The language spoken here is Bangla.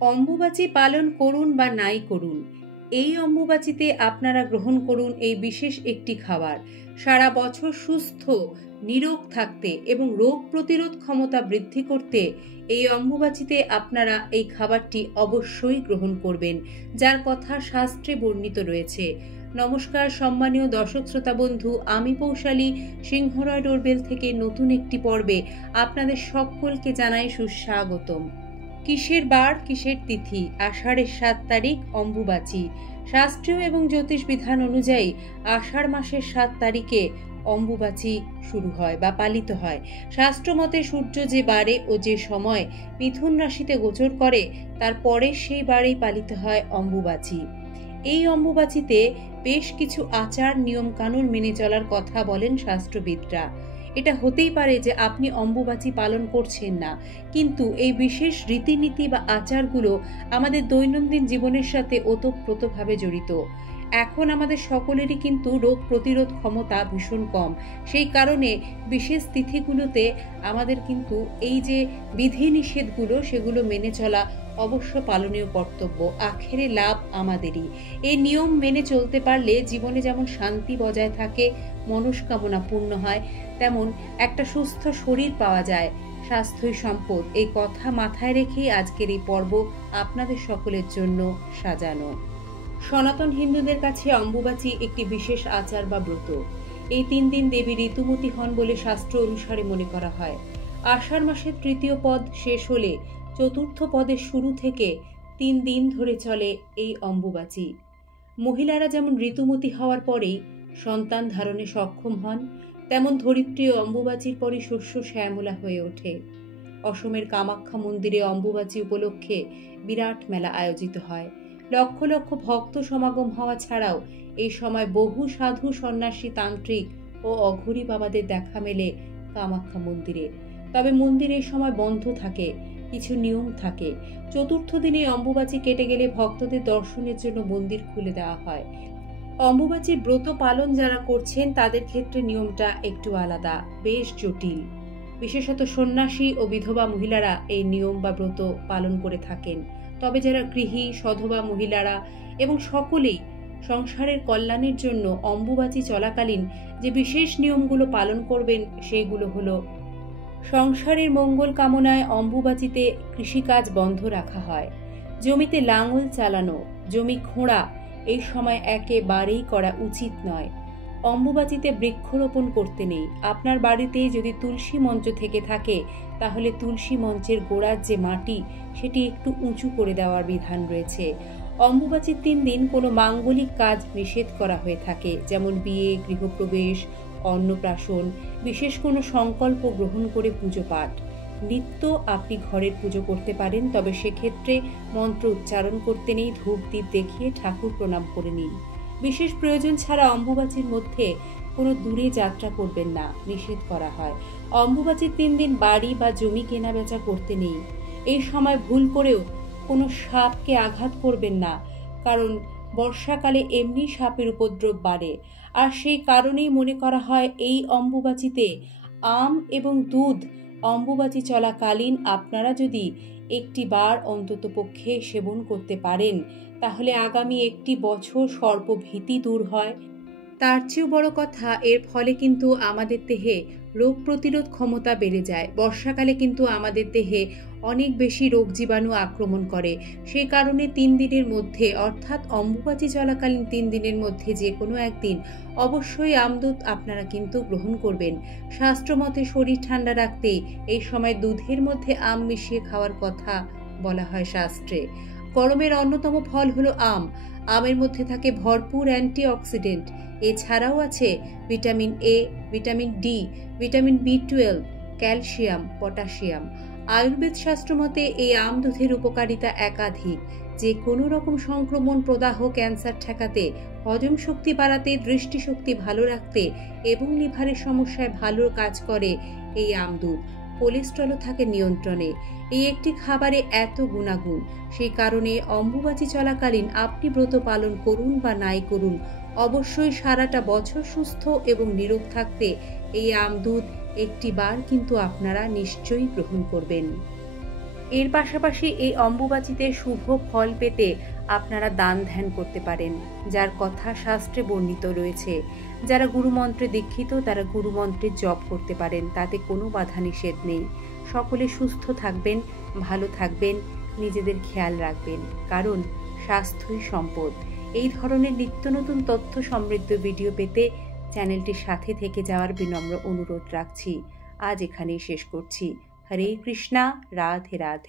অম্বুবাচী পালন করুন বা নাই করুন, এই অম্বুবাচীতে আপনারা গ্রহণ করুন এই বিশেষ একটি খাবার। সারা বছর সুস্থ নিরোগ থাকতে এবং রোগ প্রতিরোধ ক্ষমতা বৃদ্ধি করতে এই অম্বুবাচীতে আপনারা এই খাবারটি অবশ্যই গ্রহণ করবেন, যার কথা শাস্ত্রে বর্ণিত রয়েছে। নমস্কার সম্মানীয় দর্শক শ্রোতা বন্ধু, আমি পৌশালী সিংহরায় ডোরবেল থেকে নতুন একটি পর্বে আপনাদের সকলকে জানাই সুস্বাগতম। কিসের বার, কিসের তিথি? আষাঢ়ের 7 তারিখ অম্বুবাচী। শাস্ত্রীয় এবং জ্যোতিষ বিধান অনুযায়ী আষাঢ় মাসের 7 তারিখে অম্বুবাচী শুরু হয় বা পালিত হয়। শাস্ত্রমতে সূর্য যে বারে ও যে সময় মিথুন রাশিতে গোচর করে তার পরে সেই বারেই পালিত হয় অম্বুবাচী। এই অম্বুবাচীতে বেশ কিছু আচার নিয়ম কানুন মেনে চলার কথা বলেন শাস্ত্রবিদরা। এটা হতেই পারে যে আপনি অম্বুবাচী পালন করছেন না, কিন্তু এই বিশেষ রীতিনীতি বা আচারগুলো আমাদের দৈনন্দিন জীবনের সাথে ওতপ্রোতভাবে জড়িত। এখন আমাদের সকলেরই কিন্তু রোগ প্রতিরোধ ক্ষমতা ভীষণ কম, সেই কারণে বিশেষ তিথিগুলোতে আমাদের কিন্তু এই যে বিধিনিষেধগুলো সেগুলো মেনে চলা অবশ্য পালনীয় কর্তব্য। আখেরে লাভ আমাদেরই। এই নিয়ম মেনে চলতে পারলে জীবনে যেমন শান্তি বজায় থাকে, মনস্কামনা পূর্ণ হয়, তেমন একটা সুস্থ শরীর পাওয়া যায়। স্বাস্থ্যই সম্পদ, এই কথা মাথায় রেখেই আজকের এই পর্ব আপনাদের সকলের জন্য সাজানো। সনাতন হিন্দুদের কাছে অম্বুবাচী একটি বিশেষ আচার বা ব্রত। এই 3 দিন দেবী ঋতুমতী হন বলে শাস্ত্র অনুসারে মনে করা হয়। আষাঢ় মাসের 3য় পদ শেষ হলে 4র্থ পদের শুরু থেকে 3 দিন ধরে চলে এই অম্বুবাচী। মহিলারা যেমন ঋতুমতী হওয়ার পরেই সন্তান ধারণে সক্ষম হন, তেমন ধরিত্রী অম্বুবাচীর পরই শস্য শ্যামলা হয়ে ওঠে। অসমের কামাখ্যা মন্দিরে অম্বুবাচী উপলক্ষে বিরাট মেলা আয়োজিত হয়। লক্ষ লক্ষ ভক্ত সমাগম হওয়া ছাড়াও এই সময় বহু সাধু সন্ন্যাসী তান্ত্রিক ও অঘরী বাবাদের দেখা মেলে কামাখ্যা মন্দিরে। তবে মন্দির এই সময় বন্ধ থাকে, কিছু নিয়ম থাকে। 4র্থ দিনে অম্বুবাচী কেটে গেলে ভক্তদের দর্শনের জন্য মন্দির খুলে দেওয়া হয়। অম্বুবাচীর ব্রত পালন যারা করছেন তাদের ক্ষেত্রে নিয়মটা একটু আলাদা, বেশ জটিল। বিশেষত সন্ন্যাসী ও বিধবা মহিলারা এই নিয়ম বা ব্রত পালন করে থাকেন। তবে যারা গৃহী সধবা মহিলারা এবং সকলেই সংসারের কল্যাণের জন্য অম্বুবাচী চলাকালীন যে বিশেষ নিয়মগুলো পালন করবেন সেগুলো হলো: সংসারের মঙ্গল কামনায় অম্বুবাচীতে কৃষিকাজ বন্ধ রাখা হয়। জমিতে লাঙল চালানো, জমি খোঁড়া এই সময় একেবারেই করা উচিত নয়। অম্বুবাচীতে বৃক্ষরোপণ করতে নেই। আপনার বাড়িতেই যদি তুলসী মঞ্চ থেকে থাকে তাহলে তুলসী মঞ্চের গোড়ার যে মাটি সেটি একটু উঁচু করে দেওয়ার বিধান রয়েছে। অম্বুবাচীর 3 দিন কোনো মাঙ্গলিক কাজ নিষেধ করা হয়ে থাকে, যেমন বিয়ে, গৃহপ্রবেশ, অন্নপ্রাশন, বিশেষ কোনো সংকল্প গ্রহণ করে পুজো পাঠ। নিত্য আপনি ঘরের পুজো করতে পারেন, তবে সেক্ষেত্রে মন্ত্র উচ্চারণ করতে নেই। ধূপ দ্বীপ দেখিয়ে ঠাকুর প্রণাম করে নিন। বিশেষ প্রয়োজন ছাড়া অম্বুবাচীর মধ্যে কোনো দূরে যাত্রা করবেন না, নিষেধ করা হয়। অম্বুবাচীর 3 দিন বাড়ি বা জমি কেনা বেচা করতে নেই। এই সময় ভুল করেও কোনো সাপকে আঘাত করবেন না, কারণ বর্ষাকালে এমনি সাপের উপদ্রব বাড়ে। আর সেই কারণেই মনে করা হয় এই অম্বুবাচীতে আম এবং দুধ অম্বুবাচী চলাকালীন আপনারা যদি একটি বার অন্তত পক্ষে সেবন করতে পারেন তাহলে আগামী 1 বছর সর্পভীতি দূর হয়। তার চেয়েও বড় কথা, এর ফলে কিন্তু আমাদের দেহে রোগ প্রতিরোধ ক্ষমতা বেড়ে যায়। বর্ষাকালে কিন্তু আমাদের দেহে অনেক বেশি রোগ জীবাণু আক্রমণ করে। সেই কারণে 3 দিনের মধ্যে, অর্থাৎ অম্বুবাচী চলাকালীন 3 দিনের মধ্যে যে কোনো একদিন অবশ্যই আমদুধ আপনারা কিন্তু গ্রহণ করবেন। শাস্ত্রমতে শরীর ঠান্ডা রাখতে এই সময় দুধের মধ্যে আম মিশিয়ে খাওয়ার কথা বলা হয় শাস্ত্রে। গরমের অন্যতম ফল হলো আম। আমের মধ্যে থাকে ভরপুর অ্যান্টিঅক্সিডেন্ট। এছাড়াও আছে vitamin A, vitamin D, vitamin বি12, ক্যালসিয়াম, পটাশিয়াম। আয়ুর্বেদ শাস্ত্র মতে এই আম দুধের উপকারিতা একাধিক। যে কোনো রকম সংক্রমণ, প্রদাহ, ক্যান্সার ঠেকাতে, হজম শক্তি বাড়াতে, দৃষ্টিশক্তি ভালো রাখতে এবং লিভারের সমস্যায় ভালো কাজ করে এই আম দুধ। কোলেস্ট্রলও থাকে নিয়ন্ত্রণে। এই একটি খাবারে এত গুণাগুণ, সেই কারণে অম্বুবাচী চলাকালীন আপনি ব্রত পালন করুন বা নাই করুন, অবশ্যই সারাটা বছর সুস্থ এবং নিরোগ থাকতে এই আম দুধ একটি বার কিন্তু আপনারা নিশ্চয়ই গ্রহণ করবেন। এর পাশাপাশি এই অম্বুবাচীতে শুভ ফল পেতে আপনারা দান ধ্যান করতে পারেন, যার কথা শাস্ত্রে বর্ণিত রয়েছে। যারা গুরুমন্ত্রে দীক্ষিত তারা গুরুমন্ত্রের জপ করতে পারেন, তাতে কোনো বাধা নিষেধ নেই। সকলে সুস্থ থাকবেন, ভালো থাকবেন, নিজেদের খেয়াল রাখবেন, কারণ স্বাস্থ্যই সম্পদ। এই ধরনের নিত্য নতুন তথ্য সমৃদ্ধ ভিডিও পেতে চ্যানেলটির সাথে থেকে যাওয়ার বিনম্র অনুরোধ রাখছি। আজ এখানেই শেষ করছি। হরে কৃষ্ণা, রাধে রাধে।